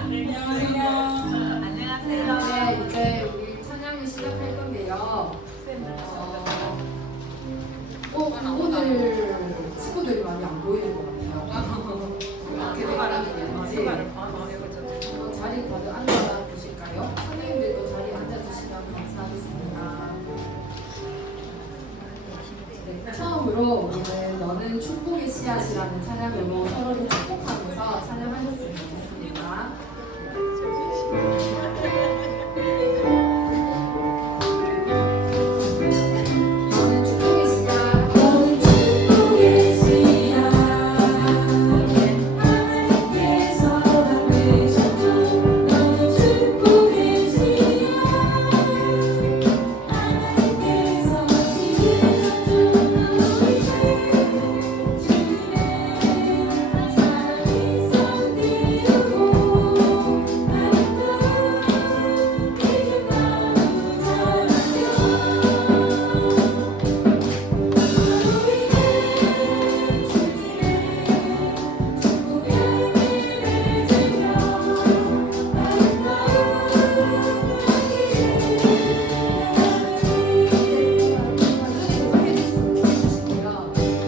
안녕하세요. 네, 이제 우리 찬양을 시작할 건데요. 오늘 친구들이 많이 안 보이는 것 같아요. 어떻게 되는지 자리 다들 앉아 보실까요? 선생님들도 자리에 앉아주시면 감사하겠습니다. 네, 처음으로 우리는 너는 축복의 씨앗이라는 찬양으로 서로를 축복하면서 찬양하셨으면 좋겠습니다. 너는 축복의 씨앗, 너는 축복의 씨앗, 하나님께서 만드셨죠. 너는 축복의 씨앗, 하나님께서 지으셨죠. 너희 주님의 사랑이 쏟이우고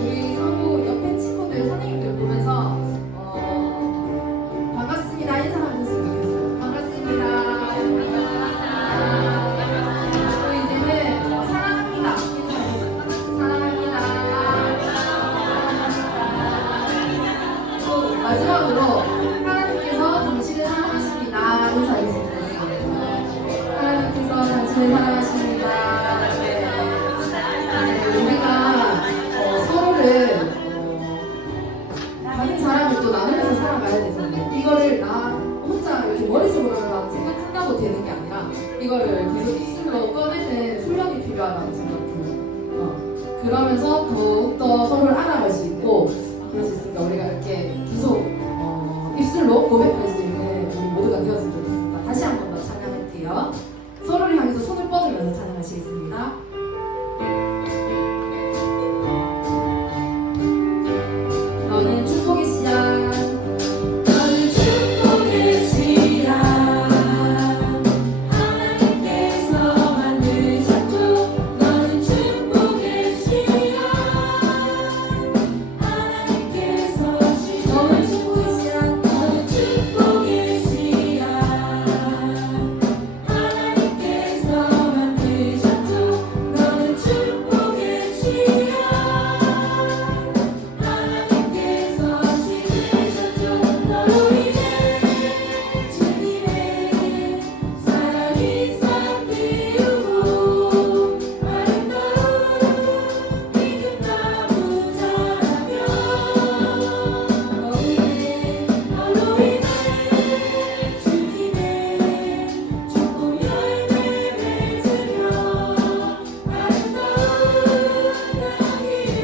우리 서로 옆에 친구들, 선생님들 보면서 반갑습니다 인사하셨으면 좋겠어요. 반갑습니다. 또 이제는 사랑합니다 인사하셨어요. 사랑합니다. 또 마지막으로 하나님께서 당신을 사랑하십니다 인사하겠습니다. 하나님께서 당신을 사랑하십니다. 우리가 서로를 다른 사람을 또 나누면서 살아가야 되잖아요. 이거를 나 혼자 이렇게 머릿속으로만 생각한다고 되는 게 아니라 이거를 계속 입술로 꺼내는 훈련이 필요하다고 생각해요. 그러면서 더욱더 서로를 알아갈 수 있고 그럴 수 있으니까 우리가 이렇게 계속 입술로 고백할 수 있는 우리 모두가 되었으면 좋겠습니다. 다시 한 번 더 찬양할게요. 서로를 향해서 손을 뻗으면서 찬양하시겠습니다. 너는 축복의 씨앗, 너는 축복의 씨앗, 하나님께서 만드셨죠. 너는 축복의 씨앗, 하나님께서 너는 축복의 씨앗, 너는 축복의 씨앗, 하나님께서 만드셨죠. 너는 축복의 씨앗. 너로 인해 주님의 사랑이 싹트이우고 아름다운 믿음 나무 자라며 너로 인해 주님의 축복 열매 맺으며 아름다운 나기를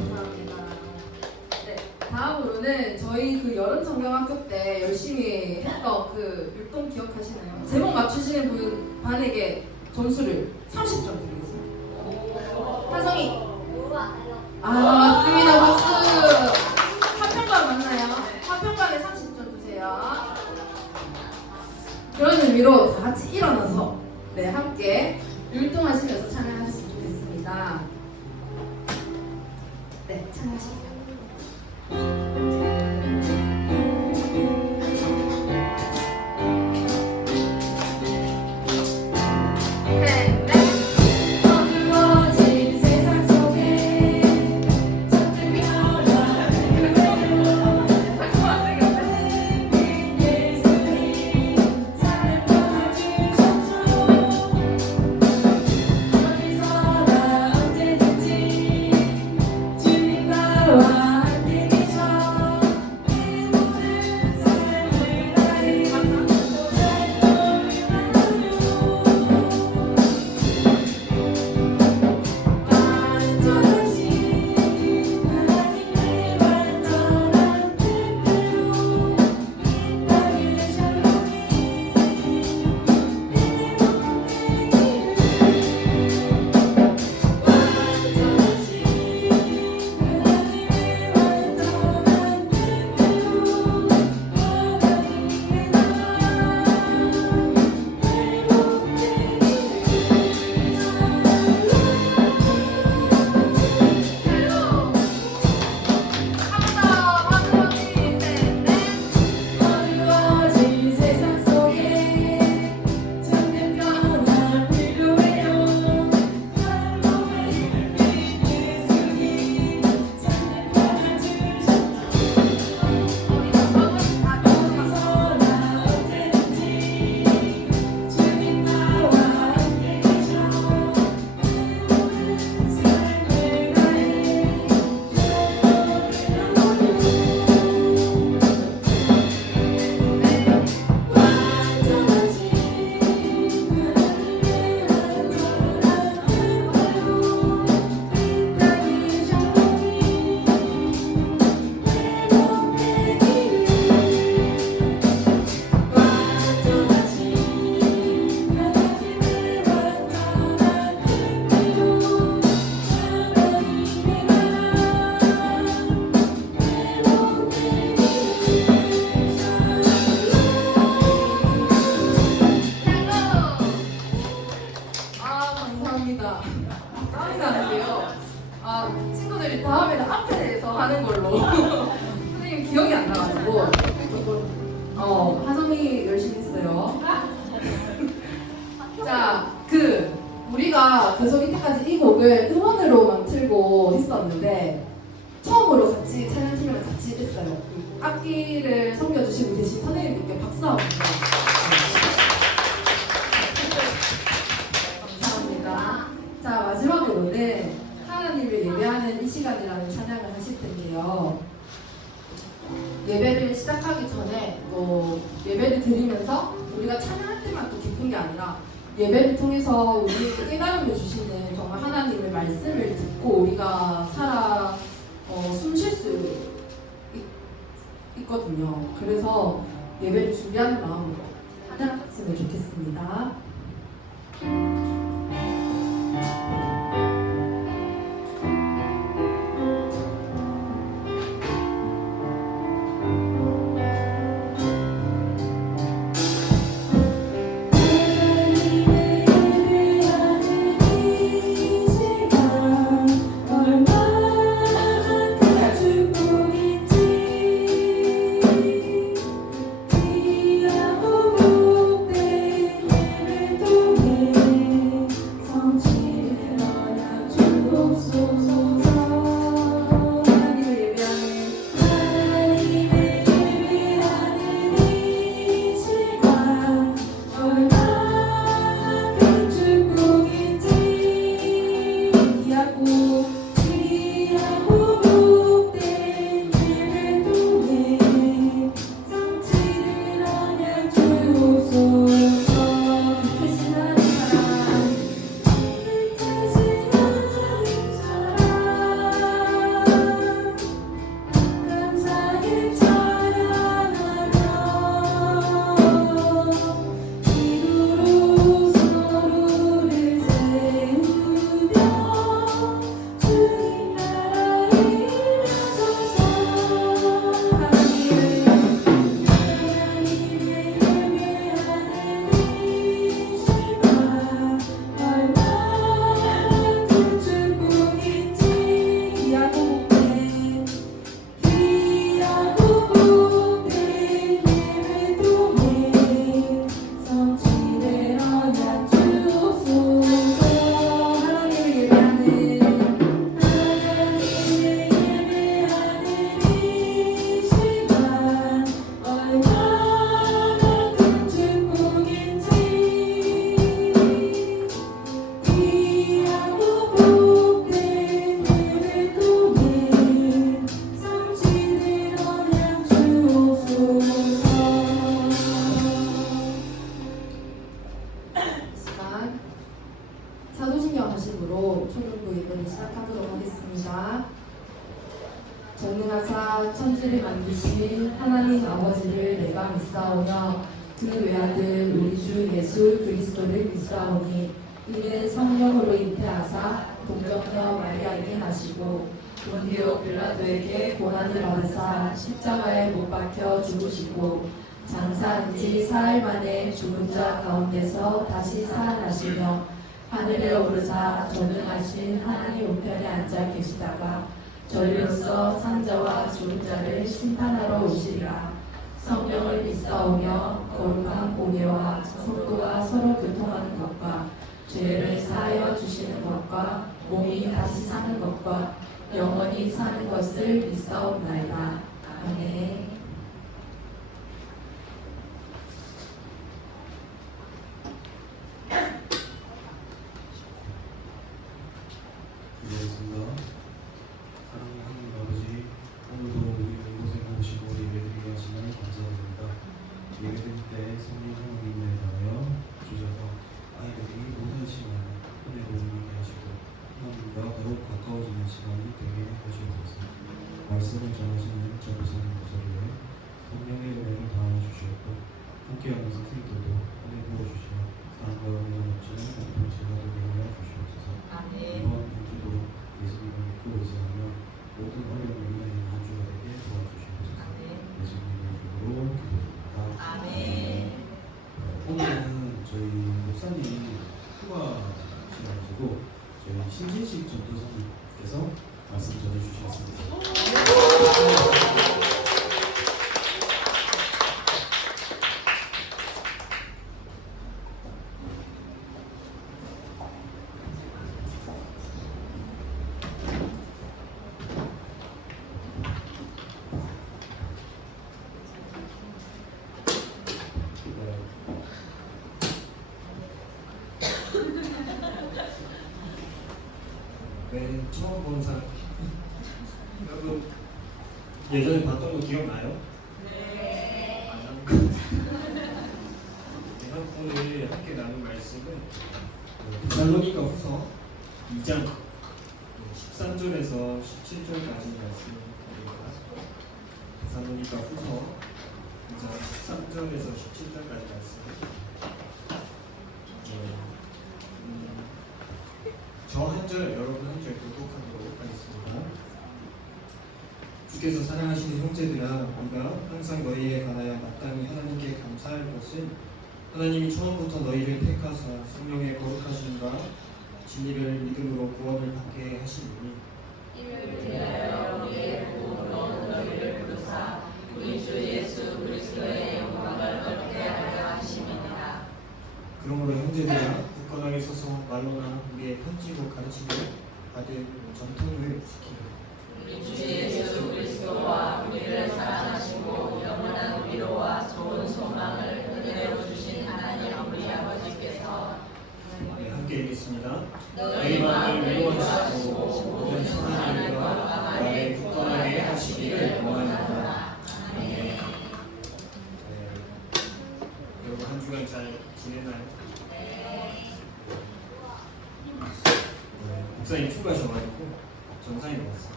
감사합니다. 네, 다음으로는 저희 그 여름 성경학교 때 열심히 했던 그 율동 기억하시나요? 제목 맞추시는 분 반에게 점수를 30점 드리겠습니다. 한성이. 맞습니다. 박수. 화평관 맞나요? 화평관에 30점 주세요. 그런 의미로 다 같이 일어나서 함께 율동하시면서 찬양하셨으면 좋겠습니다. 네, 찬양하시죠. 어두워진 세상 속에 천들별과 예수님 삶을 도와주셨죠. 어디서나 언제든지 주님과 함께 계셔 내 모든 삶을 다해 완전하신 하나님의 완전한 뜻대로 이 땅의 샬롬이 내 몸의 길을 완전하신 하나님의 하는 걸로. 선생님 기억이 안 나가지고 조금 하정이 열심히 했어요. 자, 우리가 계속 이때까지 이 곡을 음원으로만 틀고 했었는데 처음으로 같이 찬양팀이랑 같이 했어요. 악기를 섬겨주시고 계신 선생님께 박수 한번 주세요. 감사합니다. 자, 마지막으로는 하나님을 예배하는 이 시간이라는 찬양을 하실 텐데요. 예배를 시작하기 전에 또 예배를 드리면서 우리가 찬양할 때만 또 기쁜 게 아니라 예배를 통해서 우리에게 깨달음을 주시는 정말 하나님의 말씀을 듣고 우리가 살아 숨 쉴 수 있거든요. 그래서 예배를 준비하는 마음으로 찬양했으면 좋겠습니다. 사도신경 하심으로 초등부 예배를 시작하도록 하겠습니다. 전능하사 천지를 만드신 하나님 아버지를 내가 믿사오며 그 외아들 우리 주 예수 그리스도를 믿사오니 이는 성령으로 잉태하사 동정녀 마리아에게 나시고 본디오 빌라도에게 고난을 받으사 십자가에 못 박혀 죽으시고 장사한 지 사흘 만에 죽은 자 가운데서 다시 살아나시며 하늘에 오르사 전능하신 하나님 우편에 앉아 계시다가 저리로서 산자와 죽은 자를 심판하러 오시리라. 성령을 믿사오며 거룩한 공예와 속도가 서로 교통하는 것과 죄를 사하여 주시는 것과 몸이 다시 사는 것과 영원히 사는 것을 믿사옵나이다. 아멘. 기도하겠습니다. 사랑하는 하나님 아버지, 오늘도 우리를 이곳에 모시고 예배드리게 하시니 감사드립니다. 예배드릴 때 성령 하나님을 담하여 주셔서 아이들이 모든 시간에 은혜로 누리게 하시고 하나님과 더욱 가까워지는 시간이 되게 하시옵소서. 말씀을 전하시는 저 부사님 목소리에 성령의 은혜를 담아 주시옵고 함께하는 선생님들도 은혜 부어주시어 사랑과 은혜가 넘치는 공동체가 되게 하여 주시옵소서. 이번 주도 예수님을 믿고 의지하며 모든 어려움을 위하여 한 주가 되게 도와주시옵소서. 예수님의 이름으로 기도드립니다. 오늘은 저희 목사님 휴가시라가지고 저희 신진식 전도사님께서 말씀 전해주시겠습니다. 처음 보는 사람. 여러분 예전에 봤던 거 기억나요? 네. 안 나는 것 같아요. 오늘 함께 나눈 말씀은 데살로니가 후서 2장 13절에서 17절까지 말씀입니다. 데살로니가 후서 2장 13절에서 17절까지 말씀. 저 한 절, 여러분 한 절 교독하도록 하겠습니다. 주께서 사랑하시는 형제들아, 우리가 항상 너희에 관하여 마땅히 하나님께 감사할 것은 하나님이 처음부터 너희를 택하사 성령의 거룩하심과 진리를 믿음으로 구원을 받게 하시니 이를 위하여 우리의 구원으로 너희를 부르사 우리 주 예수 그리스도의 영광을 얻게 하려 하심이니라. 그러므로 형제들아, 굳건하게 서서 말로나 우리의 편지고 가르침을 받은 전통을 지키라. 우리 주 예수 그리스도와 우리를 사랑하시고 영원한 위로와 좋은 소망을 은혜로 주신 하나님 우리 아버지께서 네, 함께 읽겠습니다. 너희 마음을 위로하시고 모든 선한 일과 말에 굳건하게 하시기를 원하노라. 아멘. 여러분 한 주간 잘 지냈나요? 네. 목사님 출가하셔가지고 전사님 왔어요.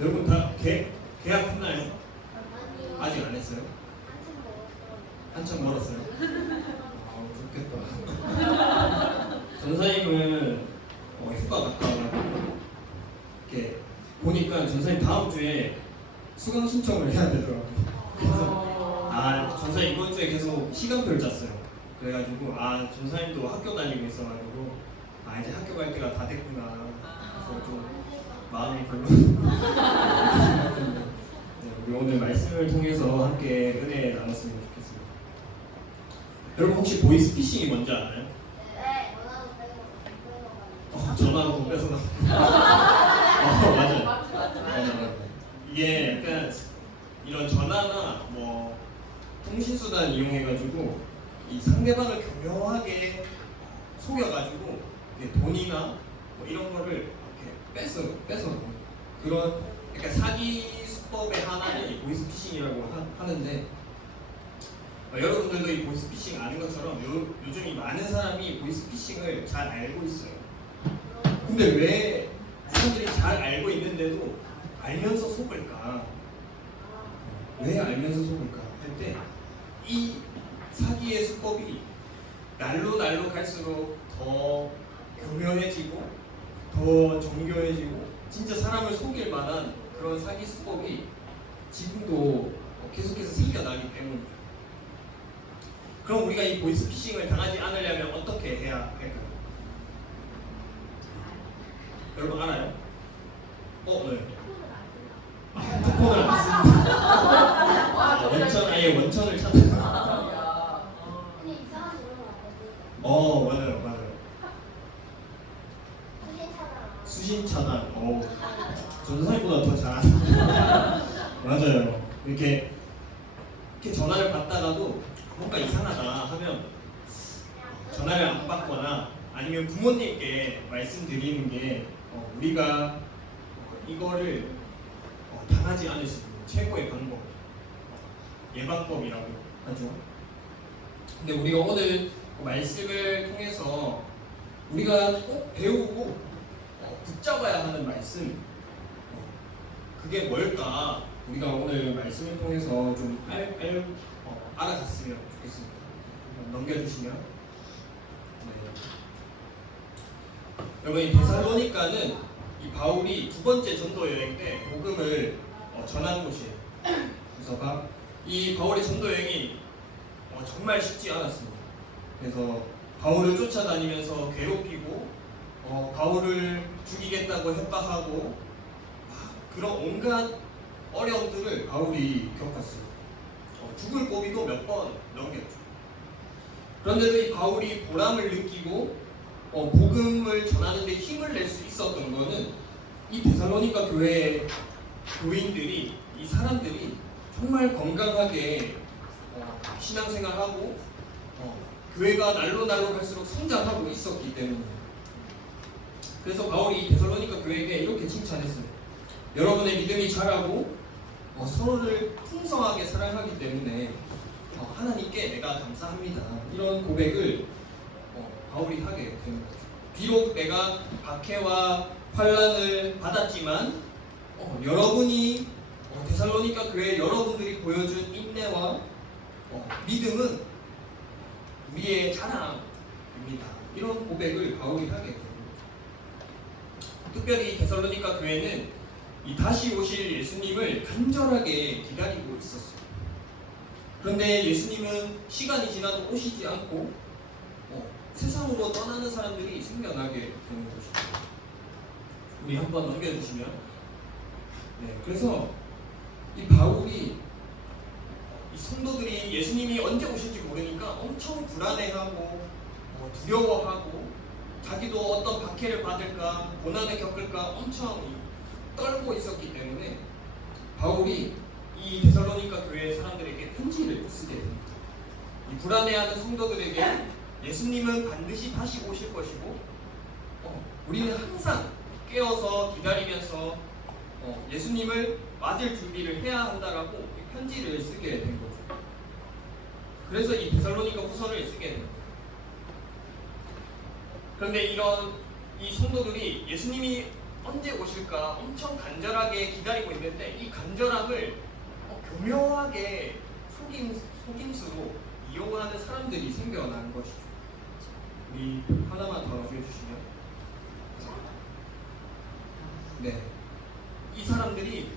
여러분 다 계약했나요? 아직 안 했어요? 한참 멀었어요? 아 좋겠다. 전사님은 휴가 갔다 와가지고 이렇게 보니까 전사님 다음 주에 수강 신청을 해야 되더라고요. 그래서 전사님 이번 주에 계속 시간표를 짰어요. 그래가지고 전사님도 학교 다니고 있어가지고 이제 학교 갈 때가 다 됐구나. 그래서 좀 마음이 별로. 네, 우리 오늘 말씀을 통해서 함께 은혜 나눴으면 좋겠습니다. 여러분 혹시 보이스피싱이 뭔지 알아요? 네. 전화로 돈 뺏어가. 맞아요. 맞아요. 이게 약간 이런 전화나 뭐 통신수단 이용해가지고 이 상대방을 교묘하게 속여가지고 돈이나 뭐 이런 거를 이렇게 뺏어 그런 약간 사기 수법의 하나는 이 보이스피싱이라고 하는데 여러분들도 이 보이스피싱 아는 것처럼 요즘 이 많은 사람이 보이스피싱을 잘 알고 있어요. 근데 왜 사람들이 잘 알고 있는데도 알면서 속을까? 왜 알면서 속을까? 할 때 이 사기의 수법이 날로 갈수록 더 교묘해지고 더 정교해지고 진짜 사람을 속일 만한 그런 사기 수법이 지금도 계속해서 생겨나기 때문이죠. 그럼 우리가 이 보이스피싱을 당하지 않으려면 어떻게 해야 할까요? 여러분 알아요? 네. 핸드폰을 안 씁니다. 아예 원천을 찾는. 근데 이상한 소리는 안 되지. 맞아요. 수신 차단. 수신 차단. 전사님보다 더 잘하는. 맞아요. 이렇게 전화를 받다가도 뭔가 이상하다 하면 전화를 안 받거나 아니면 부모님께 말씀드리는 게 우리가 이거를 당하지 않을 수 있는 최고의 방법, 예방법이라고 하죠. 근데 우리가 오늘 말씀을 통해서 우리가 꼭 배우고 붙잡아야 하는 말씀, 그게 뭘까? 우리가 오늘 말씀을 통해서 좀 알아갔으면 좋겠습니다. 넘겨주시면. 여러분 이 데살로니가는 이 바울이 두 번째 전도 여행 때 복음을 전한 곳이에요. 그래서 이 바울의 전도 여행이 정말 쉽지 않았습니다. 그래서 바울을 쫓아다니면서 괴롭히고 바울을 죽이겠다고 협박하고 그런 온갖 어려움들을 바울이 겪었어요. 죽을 고비도 몇 번 넘겼죠. 그런데도 이 바울이 보람을 느끼고 복음을 전하는 데 힘을 낼 수 있었던 거는 이 데살로니가 교회의 교인들이, 이 사람들이 정말 건강하게 신앙생활하고 교회가 날로 갈수록 성장하고 있었기 때문이에요. 그래서 바울이 데살로니가 교회에게 이렇게 칭찬했어요. 여러분의 믿음이 자라고 서로를 풍성하게 사랑하기 때문에 하나님께 내가 감사합니다. 이런 고백을 바울이 하게 되는 거죠. 비록 내가 박해와 환난을 받았지만 여러분이 데살로니가 교회 여러분들이 보여준 인내와 믿음은 우리의 자랑입니다. 이런 고백을 바울이 하게 됩니다. 특별히 데살로니가 교회는 이 다시 오실 예수님을 간절하게 기다리고 있었어요. 그런데 예수님은 시간이 지나도 오시지 않고 세상으로 떠나는 사람들이 생겨나게 되는 것이죠. 우리 한번 넘겨주시면, 네, 그래서 이 바울이 이 성도들이 예수님이 언제 오실지 모르니까 엄청 불안해하고 두려워하고 자기도 어떤 박해를 받을까 고난을 겪을까 엄청 떨고 있었기 때문에 바울이 이 데살로니가 교회 사람들에게 편지를 쓰게 됩니다. 이 불안해하는 성도들에게 예수님은 반드시 다시 오실 것이고 우리는 항상 깨어서 기다리면서 예수님을 맞을 준비를 해야 한다라고 이 편지를 쓰게 된 거죠. 그래서 이 데살로니가 후서를 쓰게 됩니다. 그런데 이 성도들이 예수님이 언제 오실까 엄청 간절하게 기다리고 있는데 이 간절함을 교묘하게 속임수로 이용하는 사람들이 생겨나는 것이죠. 우리 하나만 더 해주시면, 네, 이 사람들이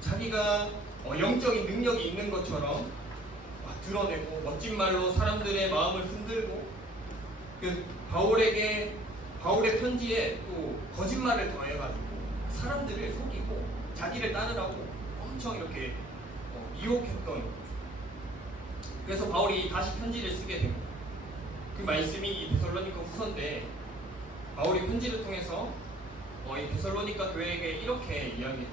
자기가 영적인 능력이 있는 것처럼 드러내고 멋진 말로 사람들의 마음을 흔들고 바울의 편지에 또 거짓말을 더해가지고 사람들을 속이고 자기를 따르라고 엄청 이렇게 유혹했던 거죠. 그래서 바울이 다시 편지를 쓰게 됩니다. 그 말씀이 이 데살로니가 후서인데 바울이 편지를 통해서 이 데살로니가 교회에게 이렇게 이야기합니다.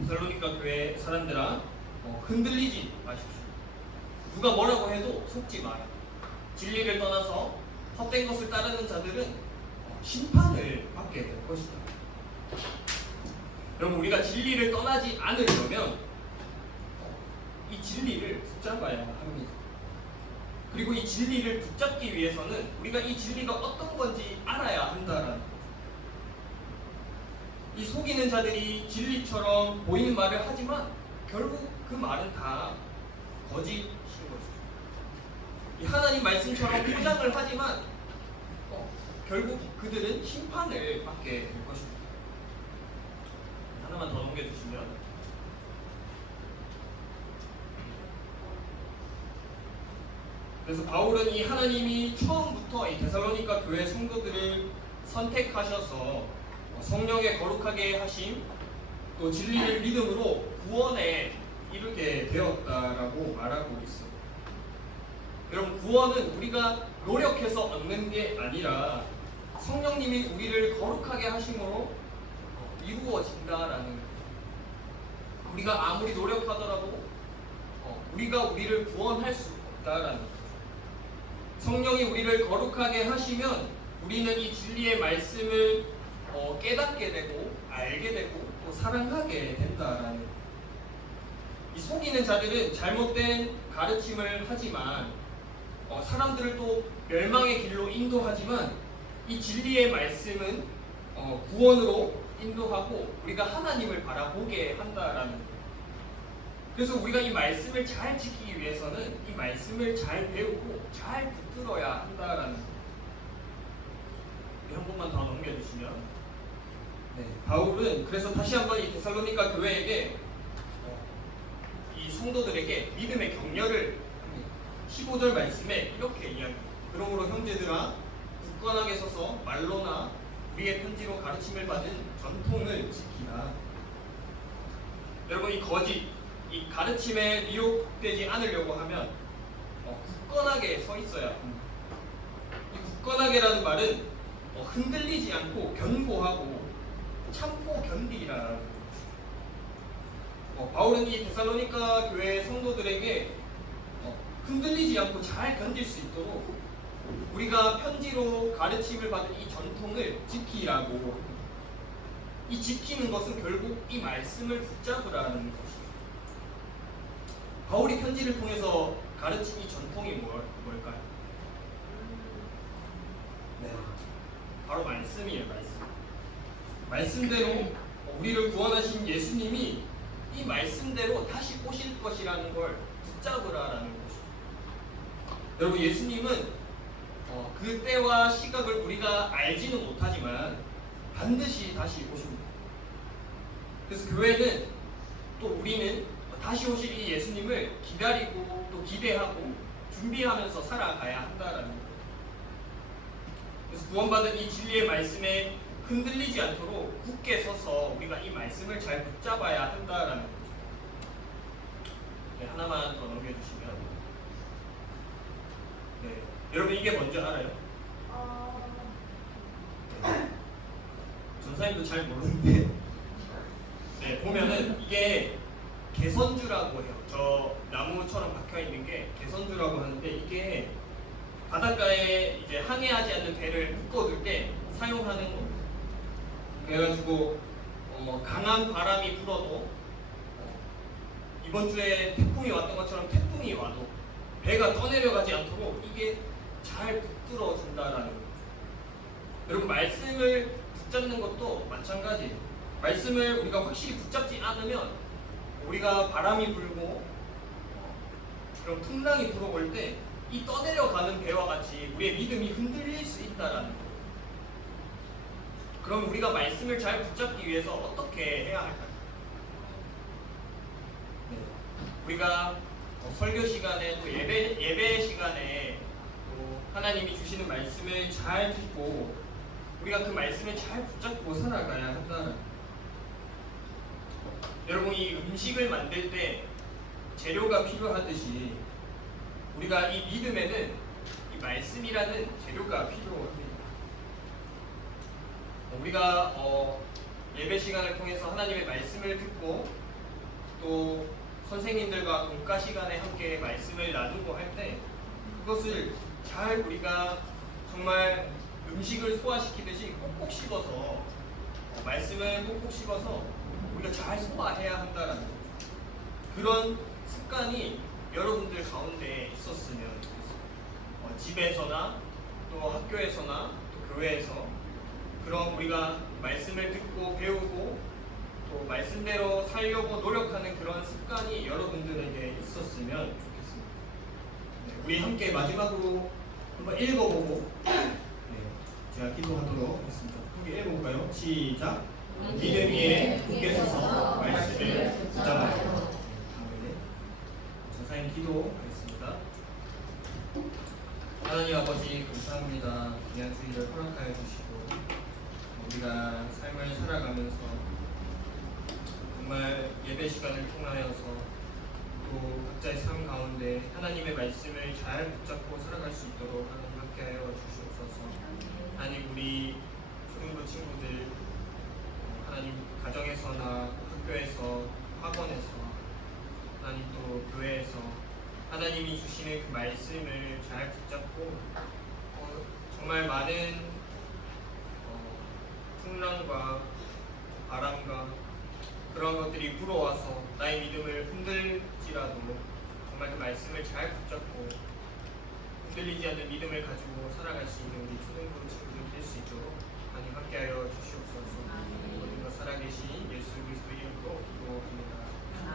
데살로니가 교회 사람들아, 흔들리지 마십시오. 누가 뭐라고 해도 속지 마라. 진리를 떠나서 헛된 것을 따르는 자들은 심판을 받게 될 것이다. 여러분, 우리가 진리를 떠나지 않으려면 이 진리를 붙잡아야 합니다. 그리고 이 진리를 붙잡기 위해서는 우리가 이 진리가 어떤 건지 알아야 한다라는 거죠. 이 속이는 자들이 진리처럼 보이는 말을 하지만 결국 그 말은 다 거짓인 것이죠. 이 하나님 말씀처럼 포장을 하지만 결국 그들은 심판을 받게 될 것입니다. 하나만 더 넘겨주시면, 그래서 바울은 이 하나님이 처음부터 이 데살로니가 교회 성도들을 선택하셔서 성령의 거룩하게 하심, 또 진리를 믿음으로 구원에 이르게 되었다라고 말하고 있어요. 여러분, 구원은 우리가 노력해서 얻는 게 아니라 성령님이 우리를 거룩하게 하심으로 이루어진다라는 거예요. 우리가 아무리 노력하더라도 우리가 우리를 구원할 수 없다라는 거예요. 성령이 우리를 거룩하게 하시면 우리는 이 진리의 말씀을 깨닫게 되고 알게 되고 또 사랑하게 된다라는 거예요. 이 속이는 자들은 잘못된 가르침을 하지만 사람들을 또 멸망의 길로 인도하지만 이 진리의 말씀은 구원으로 인도하고 우리가 하나님을 바라보게 한다라는 거예요. 그래서 우리가 이 말씀을 잘 지키기 위해서는 이 말씀을 잘 배우고 잘 붙들어야 한다라는 거예요. 한 번만 더 넘겨주시면, 네, 바울은 그래서 다시 한번 이 데살로니가 교회에게 이 성도들에게 믿음의 격려를 합니다. 15절 말씀에 이렇게 이야기합니다. 그러므로 형제들아, 굳건하게 서서 말로나 우리의 편지로 가르침을 받은 전통을 지키라. 여러분, 이 거짓, 이 가르침에 미혹되지 않으려고 하면 굳건하게 서 있어야 합니다. 이 굳건하게라는 말은 흔들리지 않고 견고하고 참고 견디라는 것이죠. 바울은 이 데살로니가 교회 성도들에게 흔들리지 않고 잘 견딜 수 있도록 우리가 편지로 가르침을 받은 이 전통을 지키라고 합니다. 이 지키는 것은 결국 이 말씀을 붙잡으라는 것이죠. 바울이 편지를 통해서 가르친 이 전통이 뭘까요? 네, 바로 말씀이에요. 말씀대로 우리를 구원하신 예수님이 이 말씀대로 다시 오실 것이라는 걸 붙잡으라라는 것이죠. 여러분, 예수님은 그 때와 시각을 우리가 알지는 못하지만 반드시 다시 오십니다. 그래서 교회는 또 우리는 다시 오실 이 예수님을 기다리고 또 기대하고 준비하면서 살아가야 한다라는 거예요. 그래서 구원받은 이 진리의 말씀에 흔들리지 않도록 굳게 서서 우리가 이 말씀을 잘 붙잡아야 한다라는 거죠. 네, 하나만 더 넘겨주시면, 네, 여러분 이게 뭔지 알아요? 네. 전사님도 잘 모르는데, 네, 보면은 이게 개선주라고 해요. 저 나무처럼 박혀 있는 게 개선주라고 하는데, 이게 바닷가에 이제 항해하지 않는 배를 묶어둘 때 사용하는 겁니다. 그래가지고 강한 바람이 불어도 이번 주에 태풍이 왔던 것처럼 태풍이 와도 배가 떠내려가지 않도록 이게 잘 붙들어 준다라는 거죠. 여러분, 말씀을 붙잡는 것도 마찬가지예요. 말씀을 우리가 확실히 붙잡지 않으면 우리가 바람이 불고 그런 풍랑이 불어올 때 이 떠내려가는 배와 같이 우리의 믿음이 흔들릴 수 있다라는 거예요. 그럼 우리가 말씀을 잘 붙잡기 위해서 어떻게 해야 할까요? 네. 우리가 설교 시간에 또 예배 시간에 또 하나님이 주시는 말씀을 잘 듣고 우리가 그 말씀을 잘 붙잡고 살아가야 한다는. 여러분, 이 음식을 만들 때 재료가 필요하듯이 우리가 이 믿음에는 이 말씀이라는 재료가 필요합니다. 우리가 예배 시간을 통해서 하나님의 말씀을 듣고 또 선생님들과 공과 시간에 함께 말씀을 나누고 할 때 그것을 잘 우리가 정말 음식을 소화시키듯이 꼭꼭 씹어서 말씀을 꼭꼭 씹어서 우리가 잘 소화해야 한다는 거죠. 그런 습관이 여러분들 가운데 있었으면 좋겠어요. 집에서나 또 학교에서나 또 교회에서 그런 우리가 말씀을 듣고 배우고 또 말씀대로 살려고 노력하는 그런 습관이 여러분들에게 있었으면 좋겠습니다. 네, 우리 함께 마지막으로 한번 읽어보고 제가 기도하도록 하겠습니다. 함께 읽어볼까요? 시작! 믿음 위에 굳게 서서 말씀을 붙잡아요. 전사님 기도하겠습니다. 하나님 아버지, 감사합니다. 귀한 주일을 허락하여 주시고 우리가 삶을 살아가면서 정말 예배 시간을 통하여서 또 각자의 삶 가운데 하나님의 말씀을 잘 붙잡고 살아갈 수 있도록 하나님 함께하여 주시옵소서. 하나님, 우리 초등부 친구들 하나님 가정에서나 학교에서 학원에서 하나님 또 교회에서 하나님이 주시는 그 말씀을 잘 붙잡고 정말 많은 풍랑과 바람과 그런 것들이 불어와서 나의 믿음을 흔들지라도 정말 그 말씀을 잘 붙잡고 흔들리지 않는 믿음을 가지고 살아갈 수 있는 우리 초등부 친구들 될 수 있도록 하나님 함께하여 주시옵소서. 모든 것을